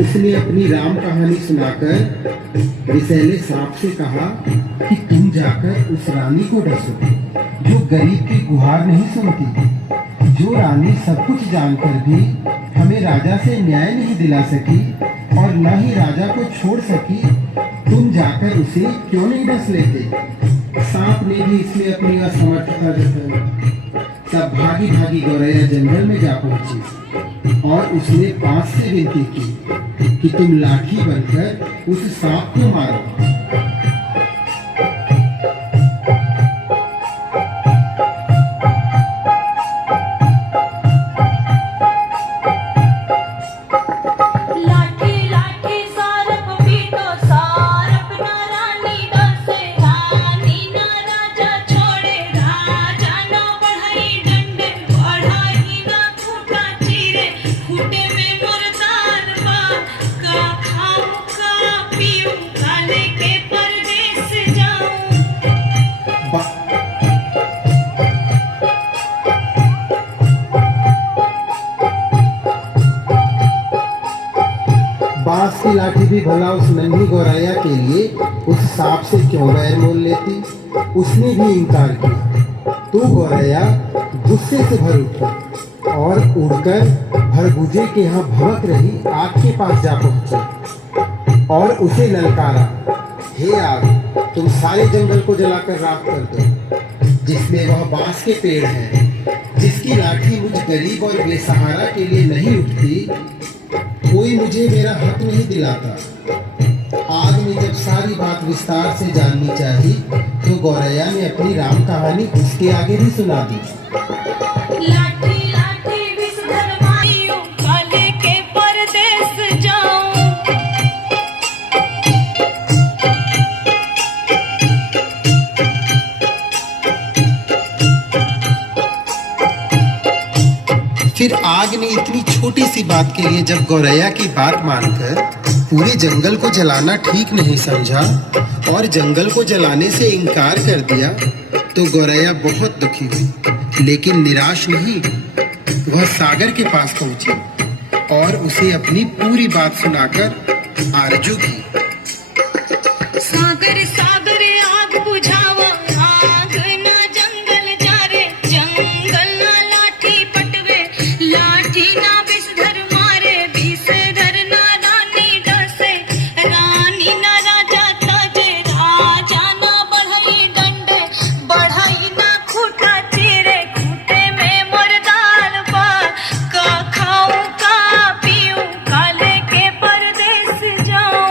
उसने अपनी राम कहानी सुनाकर विषैले सांप से कहा कि तुम जाकर उस रानी को डसो जो गरीब की गुहार नहीं सुनती, जो रानी सब कुछ जानकर भी हमें राजा से न्याय नहीं दिला सकी और न ही राजा को छोड़ सकी। तुम जाकर उसे क्यों नहीं डस लेते? सांप ने भी इसमें अपनी असमर्थता जताई। तब भागी भागी गौरैया जंगल में जा पहुंची और उसने बांस से विनती की कि तुम लाठी बनकर उस सांप को मारो। बांस की लाठी भी भला उस नन्ही गौरैया के लिए उस सांप से क्यों बैर मोल लेती? उसने भी इनकार किया। तो गौरैया गुस्से से भर उठी और उड़कर भरगुजे के यहाँ भवक रही आग के पास जा पहुंची और उसे ललकारा, हे आग, तुम सारे जंगल को जलाकर राख कर दो। जिसमें वह बांस के पेड़ हैं, जिसकी लाठी मुझ गरीब और बेसहारा के लिए नहीं उठती, कोई मुझे मेरा हक नहीं दिलाता। आग ने जब सारी बात विस्तार से जाननी चाहिए तो गौरैया ने अपनी राम कहानी उसके आगे भी सुना दी। लाठी लाठी विषधर मायूं, काले के परदेस जाऊं। फिर आग ने इतनी छोटी सी बात के लिए जब गौरैया की बात मानकर पूरे जंगल को जलाना ठीक नहीं समझा और जंगल को जलाने से इनकार कर दिया तो गौरैया बहुत दुखी हुई, लेकिन निराश नहीं। वह सागर के पास पहुंची और उसे अपनी पूरी बात सुनाकर आरजू की। सागर सागर आग बुझावा, आग ना जंगल जा रे, जंगल ना लाठी पटवे, लाठी ना विषधर मारे, विषधर ना रानी डसे, रानी ना राजा ताजे, राजा ना बढ़ई डंडे, बढ़ई ना खूटा चीरे, खूटे में मुर्दाल बार, का खाऊं का पीऊं, काले के परदेस जाऊं।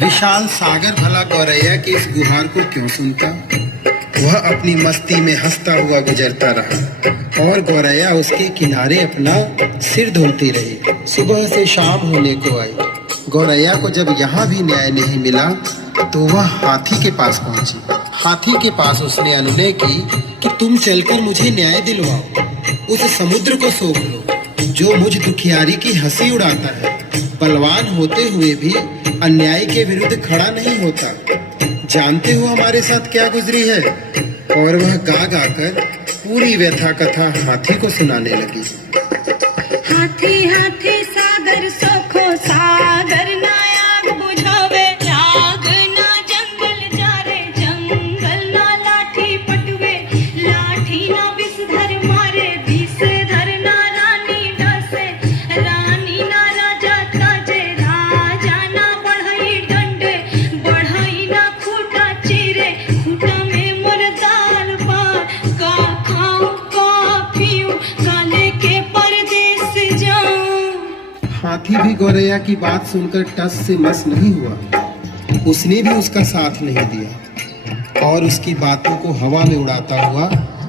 विशाल सागर भला गौरैया की इस गुहार को क्यों सुनता? वह अपनी मस्ती में हंसता हुआ गुजरता रहा और गौरैया उसके किनारे अपना सिर धुलती रही। सुबह से शाम होने को आई। गौरैया को जब यहाँ भी न्याय नहीं मिला तो वह हाथी के पास पहुंची। हाथी के पास उसने अनुनय की कि तुम चलकर मुझे न्याय दिलवाओ, उस समुद्र को सौंप लो जो मुझ दुखियारी की हंसी उड़ाता है, बलवान होते हुए भी अन्याय के विरुद्ध खड़ा नहीं होता। जानते हो हमारे साथ क्या गुजरी है? और वह गा गा कर पूरी व्यथा कथा हाथी को सुनाने लगी। हाथी हाथी सागर सोखो, सागर ना आग बुझावे, आग ना जंगल जा रे, जंगल ना लाठी पटवे, लाठी ना विषधर मारे, विषधर ना रानी डसे, रानी ना राजा ताजे, राजा ना बढ़ई डंडे, बढ़ई ना खूटा चीरे, खूटा में मुर्दाल बार, का खाऊं का पीऊं, काले के परदेस जाऊं। हाथी भी गौरैया की बात सुनकर टस से मस नहीं हुआ। उसने भी उसका साथ नहीं दिया और उसकी बातों को हवा में उड़ाता हुआ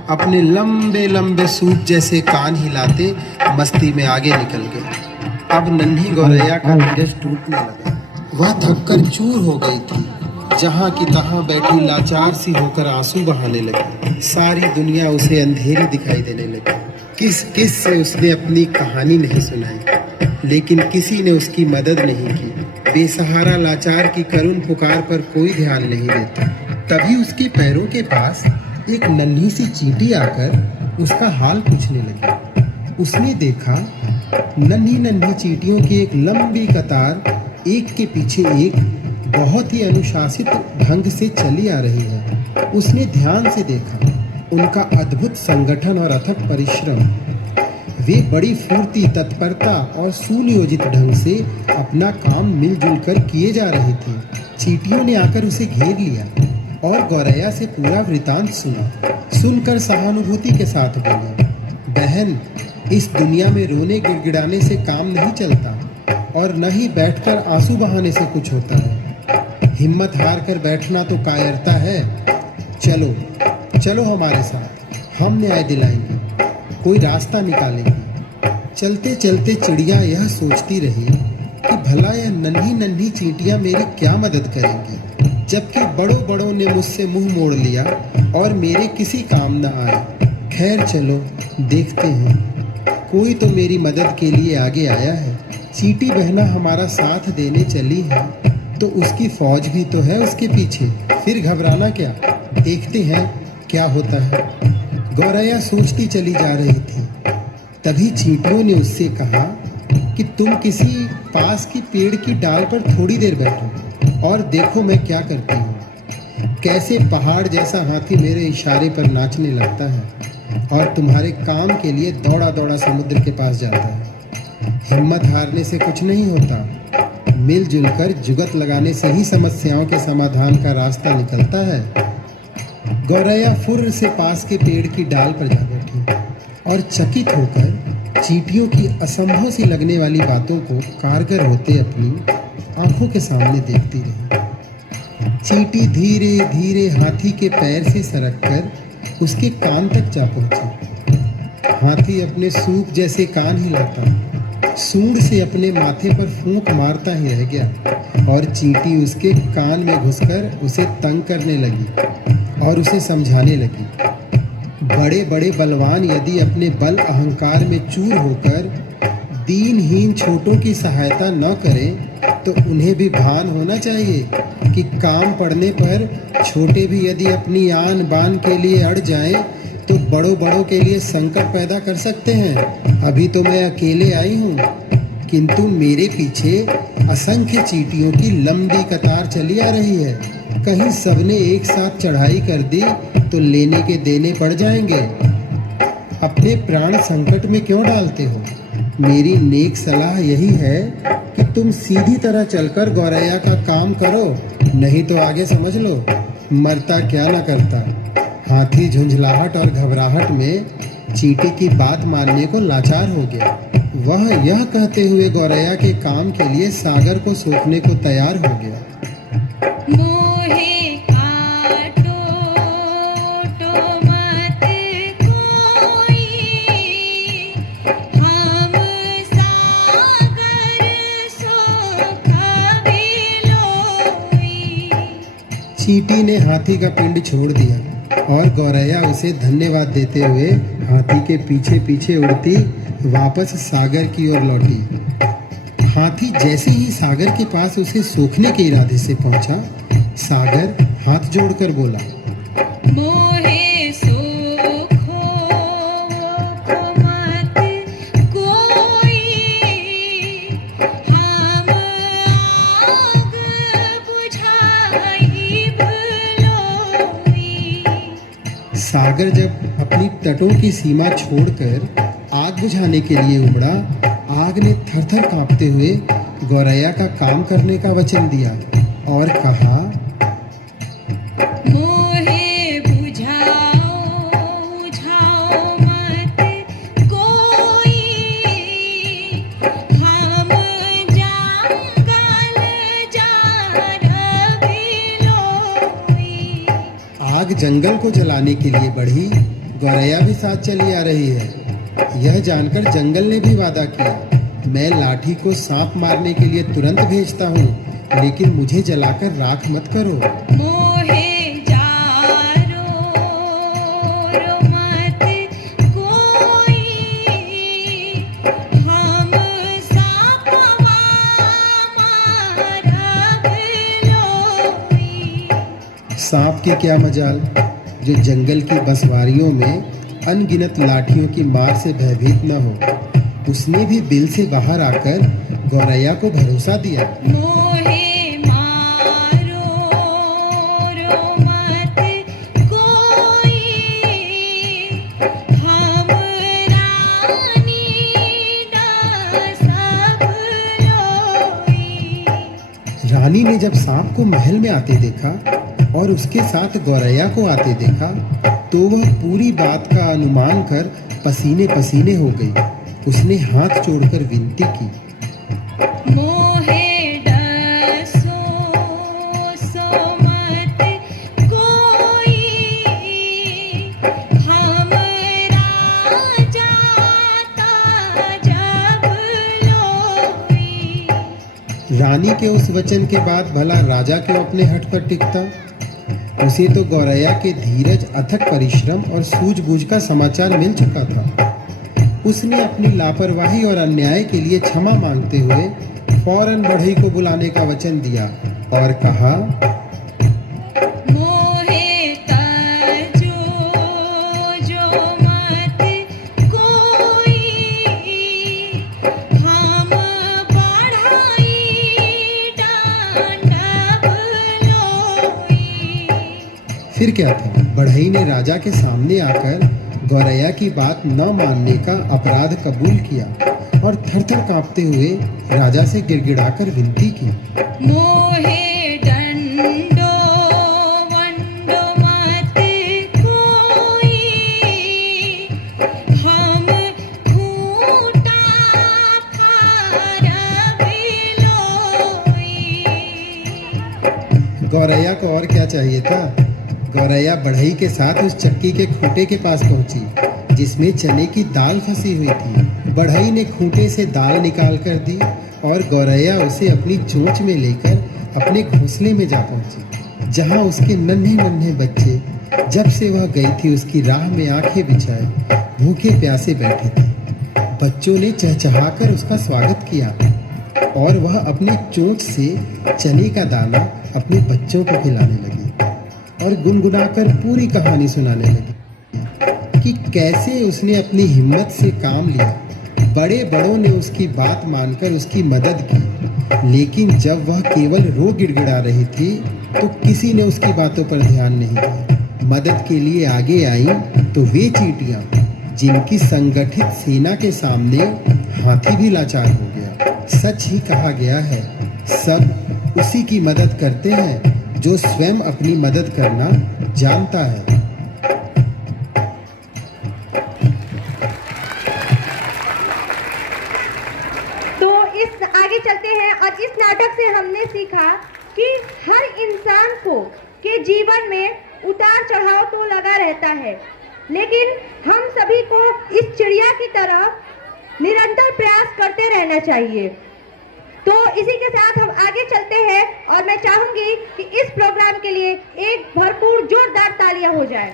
अपने लंबे लंबे सूट जैसे कान हिलाते मस्ती में आगे निकल गया। अब नन्ही गौरैया का धीरज टूटने लगा। वह थककर चूर हो गई थी। जहाँ की तहाँ बैठी लाचार सी होकर आंसू बहाने लगी। सारी दुनिया उसे अंधेरी दिखाई देने लगी। किस किस से उसने अपनी कहानी नहीं सुनाई, लेकिन किसी ने उसकी मदद नहीं की। बेसहारा लाचार की करुण पुकार पर कोई ध्यान नहीं देता। तभी उसके पैरों के पास एक नन्ही सी चींटी आकर उसका हाल पूछने लगी। उसने देखा नन्ही नन्ही चींटियों की एक लंबी कतार एक के पीछे एक बहुत ही अनुशासित ढंग से चली आ रही है। उसने ध्यान से देखा उनका अद्भुत संगठन और अथक परिश्रम। वे बड़ी फुर्ती, तत्परता और सुनियोजित ढंग से अपना काम मिलजुल कर किए जा रहे थे। चींटियों ने आकर उसे घेर लिया और गौरैया से पूरा वृतांत सुना। सुनकर सहानुभूति के साथ बोले, बहन, इस दुनिया में रोने गिड़गिड़ाने से काम नहीं चलता और न ही बैठकर आंसू बहाने से कुछ होता है। हिम्मत हार कर बैठना तो कायरता है। चलो चलो हमारे साथ, हम न्याय दिलाएंगे, कोई रास्ता निकालेंगे। चलते चलते चिड़िया यह सोचती रही कि भला यह नन्ही नन्ही चींटियां मेरी क्या मदद करेंगी, जबकि बड़ों बड़ों ने मुझसे मुंह मोड़ लिया और मेरे किसी काम न आए। खैर चलो देखते हैं, कोई तो मेरी मदद के लिए आगे आया है। चींटी बहना हमारा साथ देने चली है तो उसकी फौज भी तो है उसके पीछे, फिर घबराना क्या, देखते हैं क्या होता है। गौरैया सोचती चली जा रही थी। तभी चींटियों ने उससे कहा कि तुम किसी पास की पेड़ की डाल पर थोड़ी देर बैठो और देखो मैं क्या करती हूँ। कैसे पहाड़ जैसा हाथी मेरे इशारे पर नाचने लगता है और तुम्हारे काम के लिए दौड़ा दौड़ा समुद्र के पास जाता है। हिम्मत हारने से कुछ नहीं होता, मिलजुल कर जुगत लगाने से ही समस्याओं के समाधान का रास्ता निकलता है। गौरैया फुर्र से पास के पेड़ की डाल पर जा बैठी और चकित होकर चींटियों की असंभव सी लगने वाली बातों को कारगर होते अपनी आंखों के सामने देखती रही। चींटी धीरे धीरे हाथी के पैर से सरककर उसके कान तक जा पहुंची। हाथी अपने सूप जैसे कान हिलाता, सूंड से अपने माथे पर फूंक मारता ही रह गया और चींटी उसके कान में घुसकर उसे तंग करने लगी और उसे समझाने लगी। बड़े बड़े बलवान यदि अपने बल अहंकार में चूर होकर दीनहीन छोटों की सहायता न करें तो उन्हें भी भान होना चाहिए कि काम पड़ने पर छोटे भी यदि अपनी आन बान के लिए अड़ जाएं तो बड़ों बड़ों के लिए संकट पैदा कर सकते हैं। अभी तो मैं अकेले आई हूँ, किंतु मेरे पीछे असंख्य चींटियों की लंबी कतार चली आ रही है। कहीं सबने एक साथ चढ़ाई कर दी तो लेने के देने पड़ जाएंगे। अपने प्राण संकट में क्यों डालते हो? मेरी नेक सलाह यही है कि तुम सीधी तरह चलकर गौरैया का काम करो, नहीं तो आगे समझ लो मरता क्या न करता। हाथी झुंझलाहट और घबराहट में चींटी की बात मानने को लाचार हो गया। वह यह कहते हुए गौरैया के काम के लिए सागर को सौंपने को तैयार हो गया। मोहे काटो तो मत कोई, हम सागर सुख बिलोई। चींटी ने हाथी का पिंड छोड़ दिया और गौरैया उसे धन्यवाद देते हुए हाथी के पीछे पीछे उड़ती वापस सागर की ओर लौटी। हाथी जैसे ही सागर के पास उसे सोखने के इरादे से पहुंचा, सागर हाथ जोड़कर बोला, मोहे सोखो मत कोई, हम आग बुझाई भलोई। सागर जब अपनी तटों की सीमा छोड़कर आग बुझाने के लिए उमड़ा, आग ने थरथर कांपते हुए गौरैया का काम करने का वचन दिया और कहा, मोहे बुझाओ मत कोई, हम जंगल जा बिलोई। आग जंगल को जलाने के लिए बढ़ी, गौरैया भी साथ चली आ रही है। यह जानकर जंगल ने भी वादा किया, मैं लाठी को सांप मारने के लिए तुरंत भेजता हूँ, लेकिन मुझे जलाकर राख मत करो। मोहे जारो मत कोई, हम सांप मारब उसके क्या मजाल जो जंगल की बंसवारियों में अनगिनत लाठियों की मार से भयभीत न हो। उसने भी बिल से बाहर आकर गौरैया को भरोसा दिया। मोहे मारो रो मत कोई, हम रानी दा सब लोई। रानी ने जब सांप को महल में आते देखा और उसके साथ गौरैया को आते देखा तो वह पूरी बात का अनुमान कर पसीने पसीने हो गई। उसने हाथ जोड़कर विनती की, मोहे डसो सो मत कोई, हम राजा ता जब लोई। रानी के उस वचन के बाद भला राजा क्यों अपने हठ पर टिकता। उसे तो गौरैया के धीरज, अथक परिश्रम और सूझबूझ का समाचार मिल चुका था। उसने अपनी लापरवाही और अन्याय के लिए क्षमा मांगते हुए फौरन बढ़ई को बुलाने का वचन दिया और कहा, मोहे तजो जो मत कोई, हम बढ़ाई डांडब लोई। फिर क्या था, बढ़ई ने राजा के सामने आकर गौरैया की बात न मानने का अपराध कबूल किया और थर-थर कांपते हुए राजा से गिड़गिड़ाकर विनती की, मोहे डंडो वंडो मत कोई, हम खूंटा फाड़ब लोई। गौरैया को और क्या चाहिए था। गौरैया बढ़ई के साथ उस चक्की के खूंटे के पास पहुंची जिसमें चने की दाल फंसी हुई थी। बढ़ई ने खूंटे से दाल निकाल कर दी और गौरैया उसे अपनी चोंच में लेकर अपने घोंसले में जा पहुंची, जहां उसके नन्हे नन्हे बच्चे जब से वह गई थी उसकी राह में आंखें बिछाए भूखे प्यासे बैठे थे। बच्चों ने चहचहाकर उसका स्वागत किया और वह अपनी चोंच से चने का दाना अपने बच्चों को खिलाने लगी और गुनगुनाकर पूरी कहानी सुनाने लगी कि कैसे उसने अपनी हिम्मत से काम लिया। बड़े बड़ों ने उसकी बात मानकर उसकी मदद की, लेकिन जब वह केवल रो गिड़गिड़ा रही थी तो किसी ने उसकी बातों पर ध्यान नहीं दिया। मदद के लिए आगे आई तो वे चींटियां जिनकी संगठित सेना के सामने हाथी भी लाचार हो गया। सच ही कहा गया है, सब उसी की मदद करते हैं जो स्वयं अपनी मदद करना जानता है। तो इस आगे चलते हैं और इस नाटक से हमने सीखा कि हर इंसान को के जीवन में उतार चढ़ाव तो लगा रहता है, लेकिन हम सभी को इस चिड़िया की तरह निरंतर प्रयास करते रहना चाहिए। तो इसी के साथ हम आगे चलते हैं और मैं चाहूंगी कि इस प्रोग्राम के लिए एक भरपूर जोरदार तालियां हो जाए।